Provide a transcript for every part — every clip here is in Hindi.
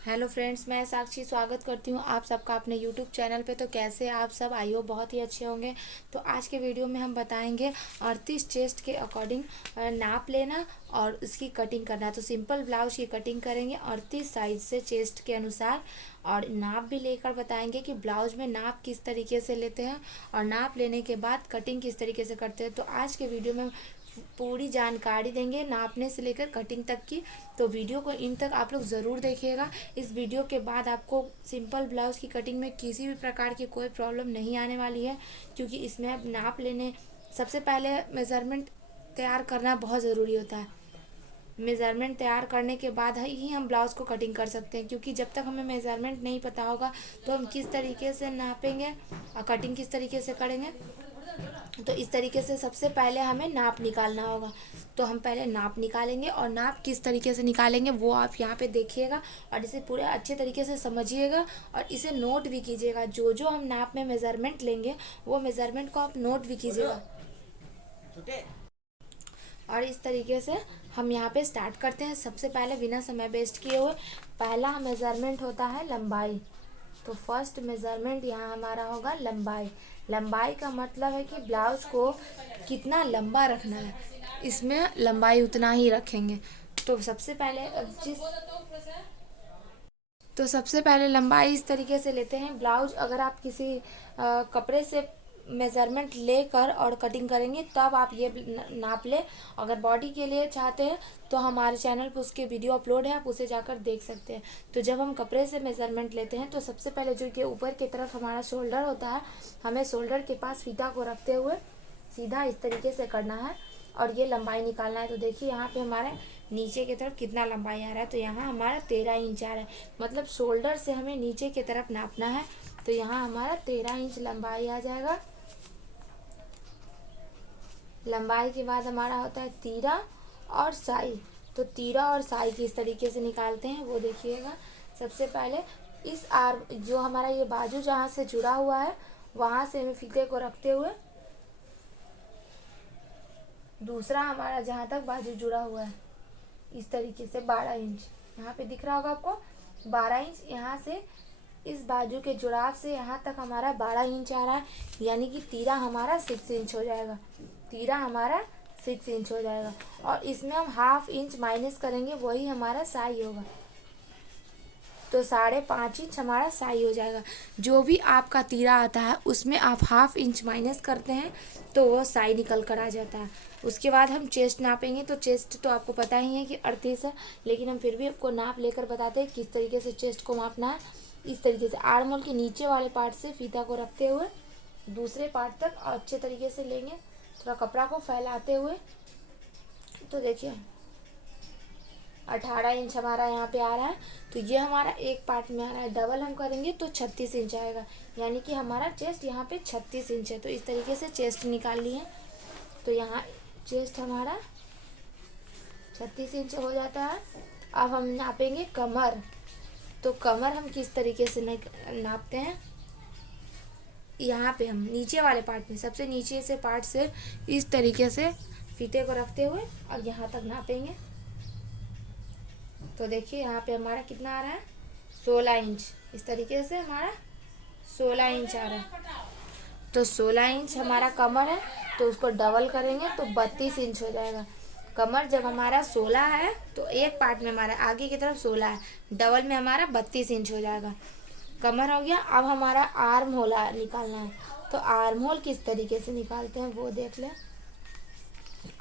हेलो फ्रेंड्स, मैं साक्षी स्वागत करती हूँ आप सबका अपने यूट्यूब चैनल पे। तो कैसे आप सब, आई हो बहुत ही अच्छे होंगे। तो आज के वीडियो में हम बताएंगे 38 चेस्ट के अकॉर्डिंग नाप लेना और उसकी कटिंग करना। तो सिंपल ब्लाउज की कटिंग करेंगे 38 साइज से चेस्ट के अनुसार, और नाप भी लेकर बताएंगे कि ब्लाउज में नाप किस तरीके से लेते हैं और नाप लेने के बाद कटिंग किस तरीके से करते हैं। तो आज के वीडियो में पूरी जानकारी देंगे नापने से लेकर कटिंग तक की। तो वीडियो को इन तक आप लोग ज़रूर देखिएगा। इस वीडियो के बाद आपको सिंपल ब्लाउज की कटिंग में किसी भी प्रकार की कोई प्रॉब्लम नहीं आने वाली है, क्योंकि इसमें अब नाप लेने सबसे पहले मेज़रमेंट तैयार करना बहुत ज़रूरी होता है। मेज़रमेंट तैयार करने के बाद ही हम ब्लाउज़ को कटिंग कर सकते हैं, क्योंकि जब तक हमें मेज़रमेंट नहीं पता होगा तो हम किस तरीके से नापेंगे और कटिंग किस तरीके से करेंगे। तो इस तरीके से सबसे पहले हमें नाप निकालना होगा। तो हम पहले नाप निकालेंगे, और नाप किस तरीके से निकालेंगे वो आप यहाँ पे देखिएगा और इसे पूरे अच्छे तरीके से समझिएगा और इसे नोट भी कीजिएगा। जो जो हम नाप में मेज़रमेंट लेंगे वो मेज़रमेंट को आप नोट भी कीजिएगा। और इस तरीके से हम यहाँ पे स्टार्ट करते हैं। सबसे पहले बिना समय वेस्ट किए हुए पहला मेज़रमेंट होता है लंबाई। तो फर्स्ट मेज़रमेंट यहाँ हमारा होगा लंबाई। लंबाई का मतलब है कि ब्लाउज को कितना लंबा रखना है, इसमें लंबाई उतना ही रखेंगे। तो सबसे पहले जिस तो सबसे पहले लंबाई इस तरीके से लेते हैं। ब्लाउज अगर आप किसी कपड़े से मेज़रमेंट लेकर और कटिंग करेंगे तब आप ये नाप लें। अगर बॉडी के लिए चाहते हैं तो हमारे चैनल पर उसके वीडियो अपलोड है, आप उसे जाकर देख सकते हैं। तो जब हम कपड़े से मेज़रमेंट लेते हैं तो सबसे पहले जो कि ऊपर की तरफ हमारा शोल्डर होता है, हमें शोल्डर के पास फीता को रखते हुए सीधा इस तरीके से करना है और ये लंबाई निकालना है। तो देखिए यहाँ पे हमारे नीचे की तरफ कितना लंबाई आ रहा है। तो यहाँ हमारा 13 इंच आ रहा है, मतलब शोल्डर से हमें नीचे की तरफ नापना है। तो यहाँ हमारा 13 इंच लंबाई आ जाएगा। लंबाई के बाद हमारा होता है तीरा और साई। तो तीरा और साई किस तरीके से निकालते हैं वो देखिएगा। सबसे पहले इस आर जो हमारा ये बाजू जहाँ से जुड़ा हुआ है वहाँ से हमें फीते को रखते हुए दूसरा हमारा जहाँ तक बाजू जुड़ा हुआ है इस तरीके से 12 इंच, यहाँ पे दिख रहा होगा आपको 12 इंच। यहाँ से इस बाजू के जुड़ाव से यहाँ तक हमारा 12 इंच आ रहा है, यानी कि तीरा हमारा 6 इंच हो जाएगा। तीरा हमारा 6 इंच हो जाएगा और इसमें हम हाफ इंच माइनस करेंगे, वही हमारा साई होगा। तो 5.5 इंच हमारा साई हो जाएगा। जो भी आपका तीरा आता है उसमें आप हाफ इंच माइनस करते हैं तो वो साई निकल कर आ जाता है। उसके बाद हम चेस्ट नापेंगे। तो चेस्ट तो आपको पता ही है कि 38 है, लेकिन हम फिर भी आपको नाप लेकर बताते हैं किस तरीके से चेस्ट को मापना है। इस तरीके से आर्म होल के नीचे वाले पार्ट से फीता को रखते हुए दूसरे पार्ट तक अच्छे तरीके से लेंगे, थोड़ा कपड़ा को फैलाते हुए। तो देखिए 18 इंच हमारा यहाँ पे आ रहा है। तो ये हमारा एक पार्ट में आ रहा है। डबल हम करेंगे तो 36 इंच आएगा, यानी कि हमारा चेस्ट यहाँ पे 36 इंच है। तो इस तरीके से चेस्ट निकाल लिए। तो यहाँ चेस्ट हमारा 36 इंच हो जाता है। अब हम नापेंगे कमर। तो कमर हम किस तरीके से नापते हैं, यहाँ पे हम नीचे वाले पार्ट में सबसे नीचे से पार्ट से इस तरीके से फीते को रखते हुए और यहाँ तक नापेंगे। तो देखिए यहाँ पे हमारा कितना आ रहा है 16 इंच। इस तरीके से हमारा 16 इंच आ रहा है। तो 16 इंच हमारा कमर है, तो उसको डबल करेंगे तो 32 इंच हो जाएगा। कमर जब हमारा 16 है तो एक पार्ट में हमारा आगे की तरफ 16 है, डबल में हमारा 32 इंच हो जाएगा। कमर हो गया। अब हमारा आर्म होल निकालना है। तो आर्म होल किस तरीके से निकालते हैं वो देख लें।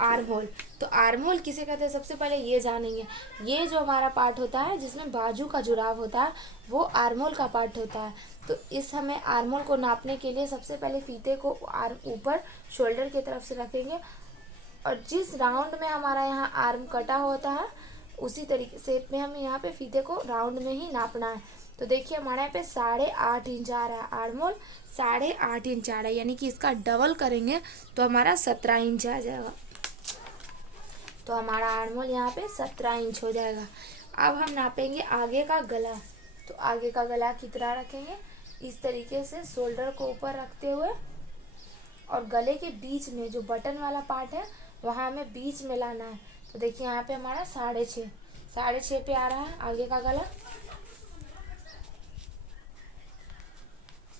आर्म होल, तो आर्म होल किसे कहते हैं सबसे पहले ये जानेंगे। ये जो हमारा पार्ट होता है जिसमें बाजू का जुड़ाव होता है वो आर्म होल का पार्ट होता है। तो इस हमें आर्म होल को नापने के लिए सबसे पहले फीते को आर्म ऊपर शोल्डर की तरफ से रखेंगे और जिस राउंड में हमारा यहाँ आर्म कटा होता है उसी तरीके से में हमें यहाँ पे फीते को राउंड में ही नापना है। तो देखिए हमारे यहाँ पे 8.5 इंच आ रहा है आर्म होल, 8.5 इंच आ रहा है, यानी कि इसका डबल करेंगे तो हमारा 17 इंच आ जाएगा। तो हमारा आर्म होल यहाँ पे 17 इंच हो जाएगा। अब हम नापेंगे आगे का गला। तो आगे का गला कितना रखेंगे, इस तरीके से शोल्डर को ऊपर रखते हुए और गले के बीच में जो बटन वाला पार्ट है वहाँ हमें बीच में लाना है। तो देखिए यहाँ पे हमारा 6.5 पे आ रहा है आगे का गला।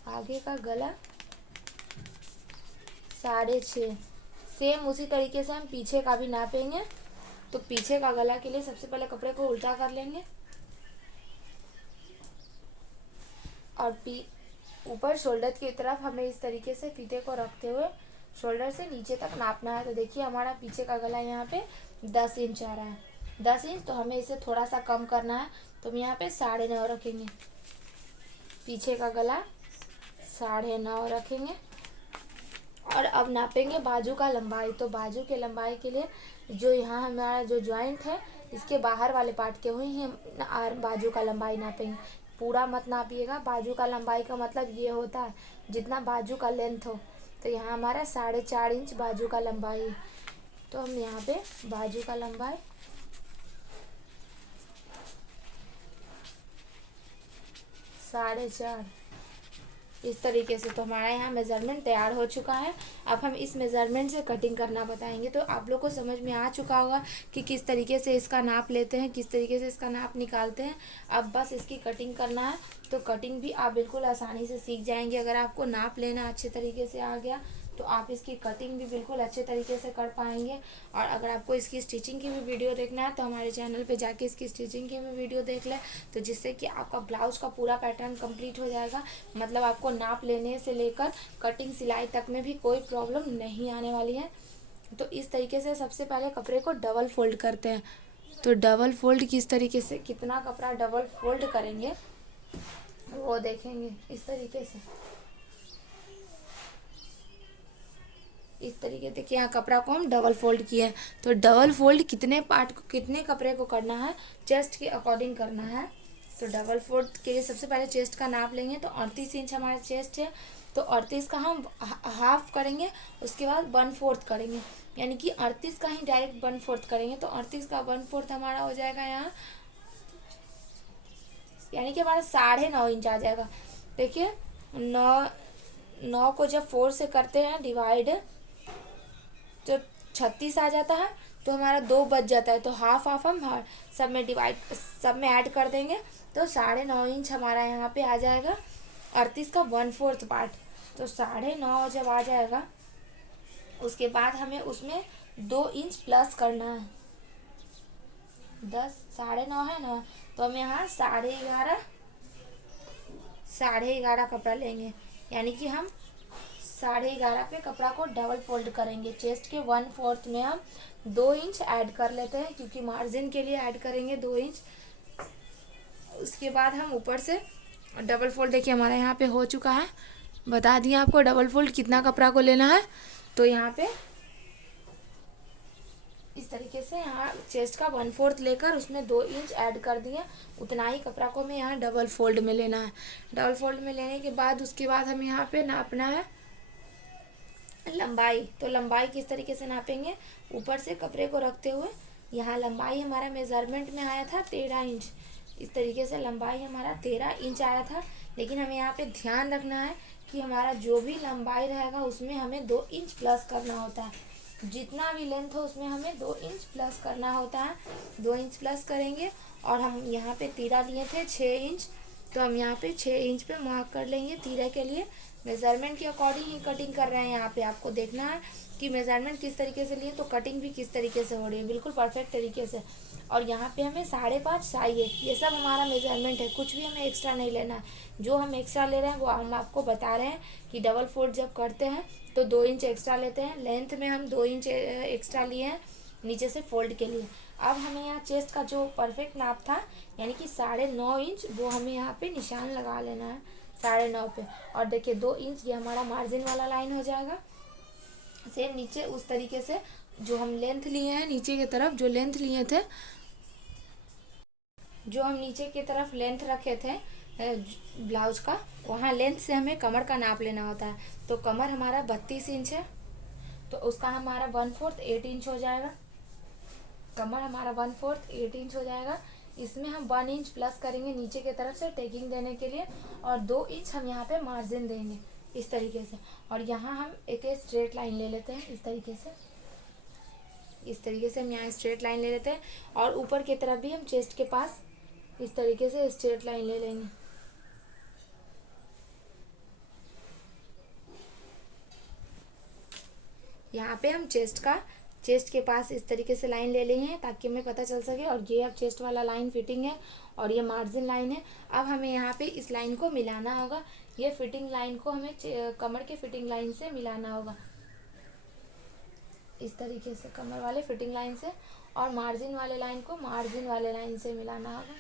आगे का गला 6.5। सेम उसी तरीके से हम पीछे का भी नापेंगे। तो पीछे का गला के लिए सबसे पहले कपड़े को उल्टा कर लेंगे और ऊपर शोल्डर की तरफ हमें इस तरीके से फीते को रखते हुए शोल्डर से नीचे तक नापना है। तो देखिए हमारा पीछे का गला यहाँ पे 10 इंच आ रहा है, 10 इंच। तो हमें इसे थोड़ा सा कम करना है, तो हम यहाँ पे 9.5 रखेंगे। पीछे का गला 9.5 रखेंगे। और अब नापेंगे बाजू का लंबाई। तो बाजू के लंबाई के लिए जो यहाँ हमारा जो जॉइंट है इसके बाहर वाले पार्ट के हुए हम बाजू का लंबाई नापेंगे। पूरा मत नापिएगा। बाजू का लंबाई का मतलब ये होता है जितना बाजू का लेंथ हो। तो यहाँ हमारा 4.5 इंच बाजू का लंबाई है। तो हम यहाँ पे बाजू का लंबाई 4.5 इस तरीके से। तो हमारा यहाँ मेज़रमेंट तैयार हो चुका है। अब हम इस मेज़रमेंट से कटिंग करना बताएंगे। तो आप लोग को समझ में आ चुका होगा कि किस तरीके से इसका नाप लेते हैं, किस तरीके से इसका नाप निकालते हैं। अब बस इसकी कटिंग करना है। तो कटिंग भी आप बिल्कुल आसानी से सीख जाएंगे। अगर आपको नाप लेना अच्छे तरीके से आ गया तो आप इसकी कटिंग भी बिल्कुल अच्छे तरीके से कर पाएंगे। और अगर आपको इसकी स्टिचिंग की भी वीडियो देखना है तो हमारे चैनल पे जाके इसकी स्टिचिंग की भी वीडियो देख लें। तो जिससे कि आपका ब्लाउज़ का पूरा पैटर्न कंप्लीट हो जाएगा। मतलब आपको नाप लेने से लेकर कटिंग सिलाई तक में भी कोई प्रॉब्लम नहीं आने वाली है। तो इस तरीके से सबसे पहले कपड़े को डबल फोल्ड करते हैं। तो डबल फोल्ड किस तरीके से, कितना कपड़ा डबल फोल्ड करेंगे वो देखेंगे। इस तरीके से, इस तरीके से कि यहाँ कपड़ा को हम डबल फोल्ड किए हैं। तो डबल फोल्ड कितने पार्ट को, कितने कपड़े को करना है, चेस्ट के अकॉर्डिंग करना है। तो डबल फोल्ड के लिए सबसे पहले चेस्ट का नाप लेंगे। तो 38 इंच हमारा चेस्ट है। तो 38 का हम हाफ करेंगे, उसके बाद 1/4 करेंगे। यानी कि 38 का ही डायरेक्ट 1/4 करेंगे। तो 38 का 1/4 हमारा हो जाएगा यहाँ, यानी कि हमारा 9.5 इंच आ जाएगा। देखिए 9 को जब 4 से करते हैं डिवाइड तो 36 आ जाता है। तो हमारा 2 बच जाता है। तो हाफ हाफ हम सब में डिवाइड, सब में ऐड कर देंगे। तो 9.5 इंच हमारा यहाँ पे आ जाएगा। 38 का 1/4 पार्ट। तो 9.5 जब आ जाएगा उसके बाद हमें उसमें 2 इंच प्लस करना है। 10 9.5 है ना, तो हम यहाँ 11.5 कपड़ा लेंगे। यानी कि हम 11.5 पे कपड़ा को डबल फोल्ड करेंगे। चेस्ट के 1/4 में हम 2 इंच ऐड कर लेते हैं, क्योंकि मार्जिन के लिए ऐड करेंगे 2 इंच। उसके बाद हम ऊपर से डबल फोल्ड, देखिए हमारा यहाँ पे हो चुका है। बता दिए आपको डबल फोल्ड कितना कपड़ा को लेना है। तो यहाँ पे इस तरीके से यहाँ चेस्ट का 1/4 लेकर उसमें 2 इंच ऐड कर दिए। उतना ही कपड़ा को हमें यहाँ डबल फोल्ड में लेना है। डबल फोल्ड में लेने के बाद उसके बाद हमें यहाँ पे नापना है लंबाई। तो लंबाई किस तरीके से नापेंगे, ऊपर से कपड़े को रखते हुए यहाँ लंबाई हमारा मेज़रमेंट में आया था 13 इंच। इस तरीके से लंबाई हमारा 13 इंच आया था। लेकिन हमें यहाँ पे ध्यान रखना है कि हमारा जो भी लंबाई रहेगा उसमें हमें 2 इंच प्लस करना होता है। जितना भी लेंथ हो उसमें हमें 2 इंच प्लस करना होता है। 2 इंच प्लस करेंगे। और हम यहाँ पे तीरा लिए थे 6 इंच। तो हम यहाँ पे 6 इंच पे मार्क कर लेंगे तीरे के लिए। मेज़रमेंट के अकॉर्डिंग ही कटिंग कर रहे हैं। यहाँ पे आपको देखना है कि मेज़रमेंट किस तरीके से लिए तो कटिंग भी किस तरीके से हो रही है, बिल्कुल परफेक्ट तरीके से। और यहाँ पे हमें 5.5 चाहिए। ये सब हमारा मेज़रमेंट है, कुछ भी हमें एक्स्ट्रा नहीं लेना है। जो हम एक्स्ट्रा ले रहे हैं वो हम आपको बता रहे हैं कि डबल फोल्ड जब करते हैं तो 2 इंच एक्स्ट्रा लेते हैं। लेंथ में हम 2 इंच एक्स्ट्रा लिए हैं नीचे से फोल्ड के लिए। अब हमें यहाँ चेस्ट का जो परफेक्ट नाप था यानी कि 9.5 इंच, वो हमें यहाँ पे निशान लगा लेना है 9.5 पे। और देखिए 2 इंच ये हमारा मार्जिन वाला लाइन हो जाएगा। सेम नीचे उस तरीके से जो हम लेंथ लिए हैं नीचे की तरफ, जो लेंथ लिए थे, जो हम नीचे की तरफ लेंथ रखे थे ब्लाउज का, वहाँ लेंथ से हमें कमर का नाप लेना होता है। तो कमर हमारा 32 इंच है। तो उसका हमारा 1/4 8 इंच हो जाएगा। कमर हमारा 1/4 8 इंच हो जाएगा। इसमें हम 1 इंच प्लस करेंगे नीचे की तरफ से टेकिंग देने के लिए। और 2 इंच हम यहाँ पे मार्जिन देंगे इस तरीके से। और यहाँ हम एक स्ट्रेट लाइन ले लेते हैं इस तरीके से। इस तरीके से हम यहाँ स्ट्रेट लाइन ले लेते हैं। और ऊपर की तरफ भी हम चेस्ट के पास इस तरीके से स्ट्रेट लाइन ले लेंगे। यहाँ पे हम चेस्ट के पास इस तरीके से लाइन ले लेंगे ताकि हमें पता चल सके। और ये अब चेस्ट वाला लाइन फिटिंग है और ये मार्जिन लाइन है। अब हमें यहाँ पे इस लाइन को मिलाना होगा, ये फिटिंग लाइन को हमें कमर के फिटिंग लाइन से मिलाना होगा, इस तरीके से कमर वाले फिटिंग लाइन से, और मार्जिन वाले लाइन को मार्जिन वाले लाइन से मिलाना होगा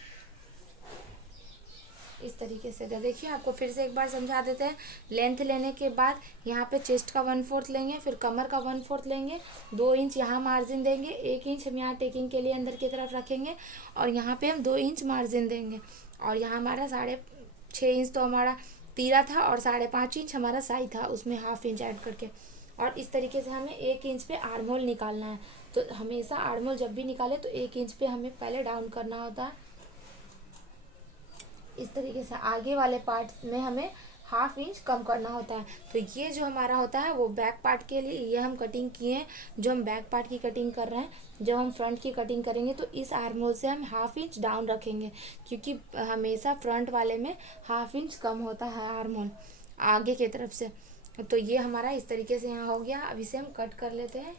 इस तरीके से। तो देखिए आपको फिर से एक बार समझा देते हैं। लेंथ लेने के बाद यहाँ पे चेस्ट का 1/4 लेंगे, फिर कमर का 1/4 लेंगे, 2 इंच यहाँ मार्जिन देंगे, 1 इंच हम यहाँ टेकिंग के लिए अंदर की तरफ रखेंगे और यहाँ पे हम 2 इंच मार्जिन देंगे। और यहाँ हमारा 6.5 इंच तो हमारा तीरा था और 5.5 इंच हमारा साई था, उसमें 1/2 इंच ऐड करके। और इस तरीके से हमें 1 इंच पे आर्महोल निकालना है। तो हमेशा आर्महोल जब भी निकाले तो 1 इंच पे हमें पहले डाउन करना होता है इस तरीके से। आगे वाले पार्ट में हमें 1/2 इंच कम करना होता है। तो ये जो हमारा होता है वो बैक पार्ट के लिए ये हम कटिंग किए हैं, जो हम बैक पार्ट की कटिंग कर रहे हैं। जब हम फ्रंट की कटिंग करेंगे तो इस आर्महोल से हम 1/2 इंच डाउन रखेंगे, क्योंकि हमेशा फ्रंट वाले में 1/2 इंच कम होता है आर्महोल आगे की तरफ से। तो ये हमारा इस तरीके से यहाँ हो गया। अब इसे हम कट कर लेते हैं।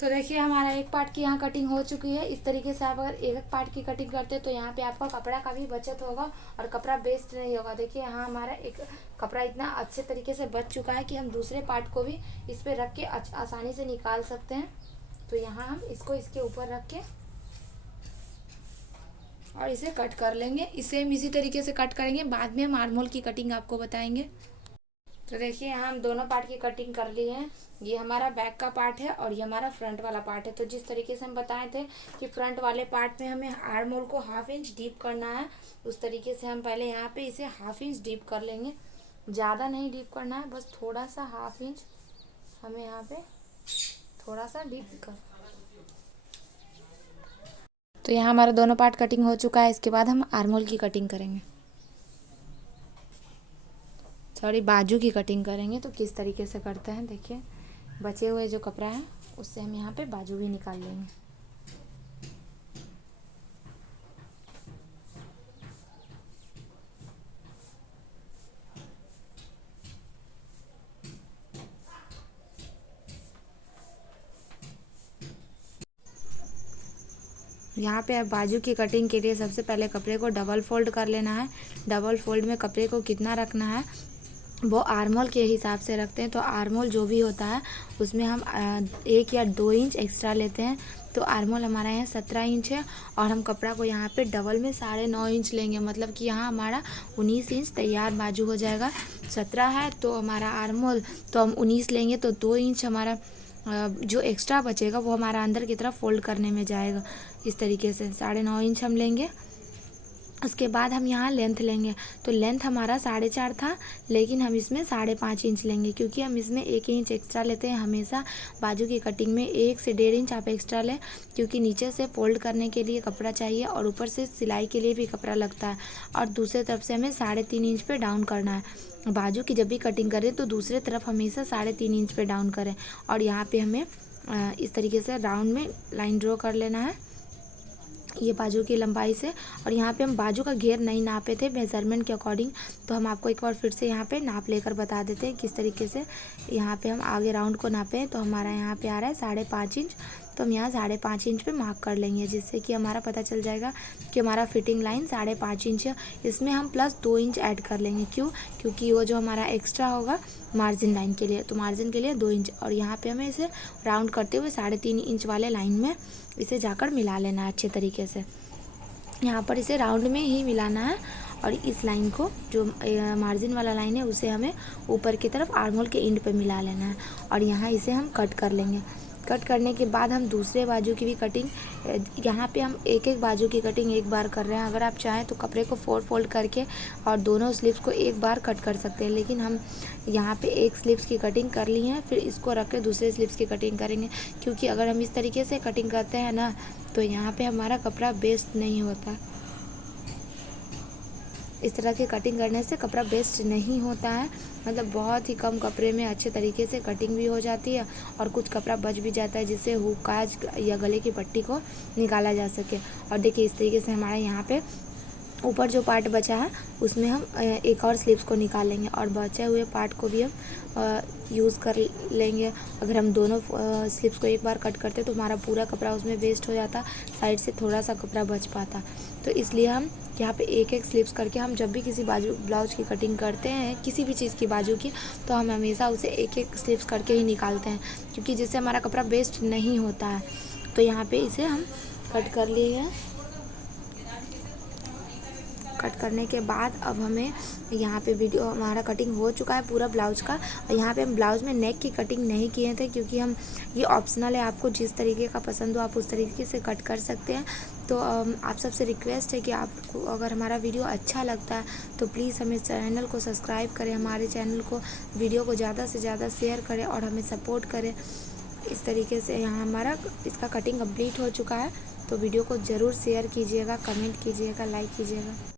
तो देखिए हमारा एक पार्ट की यहाँ कटिंग हो चुकी है। इस तरीके से आप अगर एक एक पार्ट की कटिंग करते हैं तो यहाँ पे आपका कपड़ा का भी बचत होगा और कपड़ा वेस्ट नहीं होगा। देखिए यहाँ हमारा एक कपड़ा इतना अच्छे तरीके से बच चुका है कि हम दूसरे पार्ट को भी इस पर रख के आसानी से निकाल सकते हैं। तो यहाँ हम इसको इसके ऊपर रख के और इसे कट कर लेंगे। इसे हम इसी तरीके से कट करेंगे, बाद में हम आर्महोल की कटिंग आपको बताएंगे। तो देखिए यहाँ हम दोनों पार्ट की कटिंग कर ली है। ये हमारा बैक का पार्ट है और ये हमारा फ्रंट वाला पार्ट है। तो जिस तरीके से हम बताए थे कि फ्रंट वाले पार्ट में हमें आर्महोल को 1/2 इंच डीप करना है, उस तरीके से हम पहले यहाँ पे इसे 1/2 इंच डीप कर लेंगे। ज़्यादा नहीं डीप करना है, बस थोड़ा सा 1/2 इंच हमें यहाँ पे थोड़ा सा डीप कर। तो यहाँ हमारा दोनों पार्ट कटिंग हो चुका है। इसके बाद हम आर्महोल की कटिंग करेंगे, सॉरी बाजू की कटिंग करेंगे। तो किस तरीके से करते हैं देखिए, बचे हुए जो कपड़ा है उससे हम यहाँ पे बाजू भी निकाल लेंगे। यहाँ पे अब बाजू की कटिंग के लिए सबसे पहले कपड़े को डबल फोल्ड कर लेना है। डबल फोल्ड में कपड़े को कितना रखना है वो आर्महोल के हिसाब से रखते हैं। तो आर्महोल जो भी होता है उसमें हम 1 या 2 इंच एक्स्ट्रा लेते हैं। तो आर्महोल हमारा यहाँ 17 इंच है और हम कपड़ा को यहाँ पे डबल में 9.5 इंच लेंगे, मतलब कि यहाँ हमारा 19 इंच तैयार बाजू हो जाएगा। 17 है तो हमारा आर्महोल, तो हम 19 लेंगे तो 2 इंच हमारा जो एक्स्ट्रा बचेगा वो हमारा अंदर की तरफ फोल्ड करने में जाएगा। इस तरीके से 9.5 इंच हम लेंगे। उसके बाद हम यहाँ लेंथ लेंगे। तो लेंथ हमारा 4.5 था, लेकिन हम इसमें 5.5 इंच लेंगे, क्योंकि हम इसमें 1 इंच एक्स्ट्रा लेते हैं हमेशा। बाजू की कटिंग में 1 से 1.5 इंच आप एक्स्ट्रा लें, क्योंकि नीचे से फोल्ड करने के लिए कपड़ा चाहिए और ऊपर से सिलाई के लिए भी कपड़ा लगता है। और दूसरे तरफ से हमें 3.5 इंच पे डाउन करना है। बाजू की जब भी कटिंग करें तो दूसरे तरफ हमेशा 3.5 इंच पे डाउन करें। और यहाँ पे हमें इस तरीके से राउंड में लाइन ड्रॉ कर लेना है, ये बाजू की लंबाई से। और यहाँ पे हम बाजू का घेर नहीं नापे थे मेजरमेंट के अकॉर्डिंग, तो हम आपको एक बार फिर से यहाँ पे नाप लेकर बता देते हैं किस तरीके से। यहाँ पे हम आगे राउंड को नापे तो हमारा यहाँ पे आ रहा है 5.5 इंच। तो हम यहाँ 5.5 इंच पे मार्क कर लेंगे, जिससे कि हमारा पता चल जाएगा कि हमारा फिटिंग लाइन 5.5 इंच है। इसमें हम प्लस 2 इंच ऐड कर लेंगे। क्यों? क्योंकि वो जो हमारा एक्स्ट्रा होगा मार्जिन लाइन के लिए, तो मार्जिन के लिए 2 इंच। और यहाँ पे हमें इसे राउंड करते हुए 3.5 इंच वाले लाइन में इसे जाकर मिला लेना है अच्छे तरीके से। यहाँ पर इसे राउंड में ही मिलाना है। और इस लाइन को जो मार्जिन वाला लाइन है उसे हमें ऊपर की तरफ आर्महोल के एंड पे मिला लेना है। और यहाँ इसे हम कट कर लेंगे। कट करने के बाद हम दूसरे बाजू की भी कटिंग, यहाँ पे हम एक एक बाजू की कटिंग एक बार कर रहे हैं। अगर आप चाहें तो कपड़े को 4 फोल्ड करके और दोनों स्लिप्स को एक बार कट कर सकते हैं, लेकिन हम यहाँ पे एक स्लिप्स की कटिंग कर ली है, फिर इसको रख के दूसरे स्लिप्स की कटिंग करेंगे। क्योंकि अगर हम इस तरीके से कटिंग करते हैं ना तो यहाँ पे हमारा कपड़ा वेस्ट नहीं होता। इस तरह की कटिंग करने से कपड़ा वेस्ट नहीं होता है, मतलब बहुत ही कम कपड़े में अच्छे तरीके से कटिंग भी हो जाती है और कुछ कपड़ा बच भी जाता है जिससे हुक काज या गले की पट्टी को निकाला जा सके। और देखिए इस तरीके से हमारा यहाँ पे ऊपर जो पार्ट बचा है उसमें हम एक और स्लीव्स को निकालेंगे और बचे हुए पार्ट को भी हम यूज़ कर लेंगे। अगर हम दोनों स्लीव्स को एक बार कट करते तो हमारा पूरा कपड़ा उसमें वेस्ट हो जाता, साइड से थोड़ा सा कपड़ा बच पाता। तो इसलिए हम यहाँ पे एक एक स्लीव्स करके हम जब भी किसी बाजू ब्लाउज की कटिंग करते हैं, किसी भी चीज़ की बाजू की, तो हम हमेशा उसे एक एक स्लीव्स करके ही निकालते हैं, क्योंकि जिससे हमारा कपड़ा वेस्ट नहीं होता है। तो यहाँ पे इसे हम कट कर लिए हैं। कट करने के बाद अब हमें यहाँ पे वीडियो हमारा कटिंग हो चुका है पूरा ब्लाउज का। और यहाँ पे हम ब्लाउज में नेक की कटिंग नहीं किए थे, क्योंकि हम ये ऑप्शनल है, आपको जिस तरीके का पसंद हो आप उस तरीके से कट कर सकते हैं। तो आप सबसे रिक्वेस्ट है कि आपको अगर हमारा वीडियो अच्छा लगता है तो प्लीज़ हमें चैनल को सब्सक्राइब करें, हमारे चैनल को वीडियो को ज़्यादा से ज़्यादा शेयर करें और हमें सपोर्ट करें। इस तरीके से यहाँ हमारा इसका कटिंग कंप्लीट हो चुका है। तो वीडियो को ज़रूर शेयर कीजिएगा, कमेंट कीजिएगा, लाइक कीजिएगा।